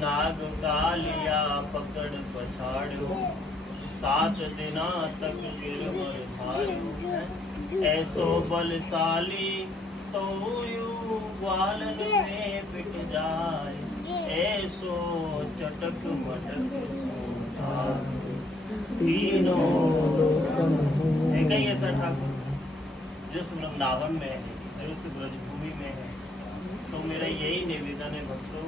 नाग कालिया पकड़ पछाड़ो, 7 दिना तक गिरवर धारो। ऐसो बलशाली तो यू ग्वालन में पिट जाए, ऐसो चटक मटक तीनों है। कहीं ऐसा ठाकुर जो वृंदावन में है, जो इस ब्रजभूमि में है। तो मेरा यही निवेदन है भक्तों,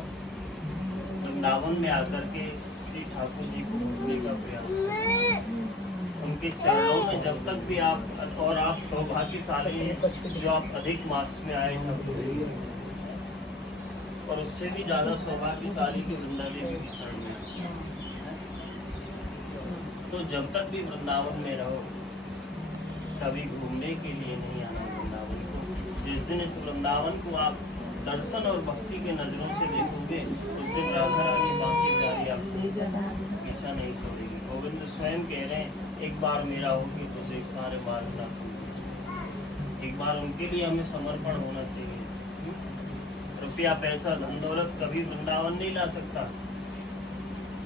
वृंदावन में आकर के श्री ठाकुर जी को भजने का प्रयास करें। उनके चरणों में जब तक भी आप, और आप सौभाग्यशाली हैं जो आप अधिक मास में आए ठाकुर जी, और उससे भी ज्यादा सौभाग्यशाली की वृंदा देवी की शरण में। तो जब तक भी वृंदावन में रहो, कभी घूमने के लिए नहीं आना वृंदावन को। जिस दिन इस वृंदावन को आप दर्शन और भक्ति के नजरों से देखोगे, उस दिन राधा रानी बांकी प्यारी आपको पीछा नहीं छोड़ेगी। गोविंद स्वयं कह रहे हैं, एक बार मेरा होगी तो एक सारे बार ना। एक बार उनके लिए हमें समर्पण होना चाहिए। रुपया पैसा धन दौलत कभी वृंदावन नहीं ला सकता,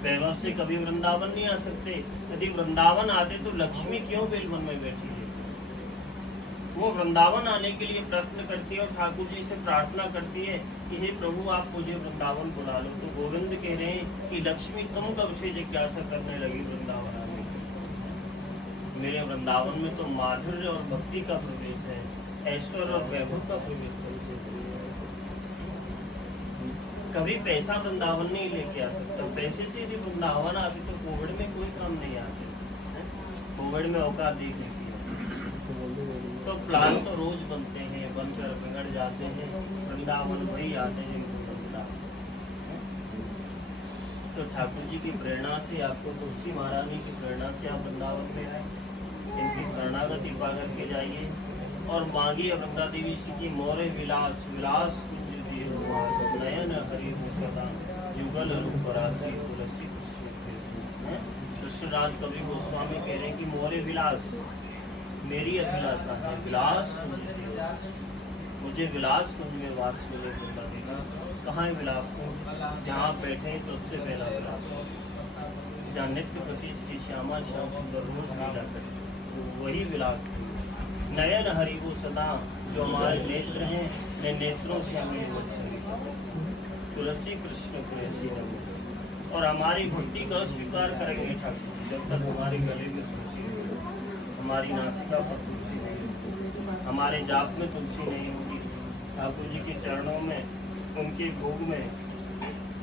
वैभव से कभी वृंदावन नहीं आ सकते। यदि वृंदावन आते तो लक्ष्मी क्यों बेलवन में बैठी है? वो वृंदावन आने के लिए प्रयत्न करती है और ठाकुर जी से प्रार्थना करती है कि हे प्रभु आप मुझे वृंदावन बुला लो। तो गोविंद कह रहे हैं कि लक्ष्मी तुम कब से जिज्ञासा करने लगी वृंदावन आने की? मेरे वृंदावन में तो माधुर्य और भक्ति का प्रवेश है, ऐश्वर्य और वैभव का प्रवेश है। कभी पैसा वृंदावन नहीं लेके आ सकता। पैसे से यदि वृंदावन आते तो कोविड में कोई काम नहीं आते। कोविड में औकात देख लेती है। तो प्लान तो रोज बनते हैं, बनकर बिगड़ जाते हैं। वृंदावन वही आते हैं जिनको वृंदावन। तो ठाकुर जी की प्रेरणा से, आपको तुलसी महारानी की प्रेरणा से आप वृंदावन में आए, इनकी शरणागति पा करके जाइए और मांगिए वृंदा देवी से कि मोरे विलास विलास नयन हरि सदा युगल रूप राशि तुलसी कृष्ण। कृष्णराज कवि गोस्वामी कह रहे हैं कि मोरे विलास, मेरी अभिलाषा है विलास कुंज, मुझे विलास कुंज में वास मिले वृंदा देवी। कहाँ है विलास कुंज? जहाँ बैठे सबसे पहला विलास, जहाँ नित्य प्रति श्री श्यामा श्याम सुंदर रोज लीला करे, वही विलास कुंज। नयन हरि वो सदा, जो हमारे नेत्र हैं, ने नेत्रों से हमें वचन तुलसी कृष्ण प्रेसी रंग। और हमारी भक्ति का स्वीकार करेंगे ठाकुर जब तक हमारे गले में तुलसी होगी, हमारी नासिका पर तुलसी नहीं होगी, हमारे जाप में तुलसी नहीं होगी। ठाकुर जी के चरणों में, उनके भोग में,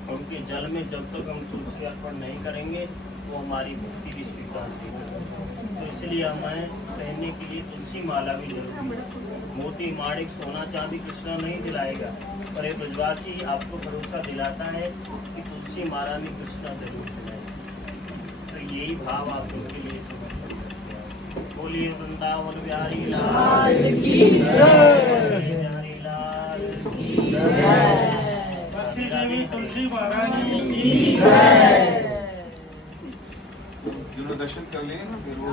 उनके जल में जब तक हम तुलसी अर्पण नहीं करेंगे वो हमारी भक्ति भी स्वीकार नहीं करेंगे। तो इसलिए हमें पहनने के लिए तुलसी माला भी जरूरी है। मोती माणिक सोना चांदी कृष्णा नहीं दिलाएगा, पर एक ब्रजवासी आपको भरोसा दिलाता है कि तुलसी माला में कृष्णा जरूर दिलाएगा। तो यही भाव आप उनके लिए समर्पण करते हैं। बोलिए वृंदावन बिहारी लाल की जय, बिहारी लाल की जय, भक्ति देवी तुलसी महारानी की जय। जिन्होंने दर्शन कर लिए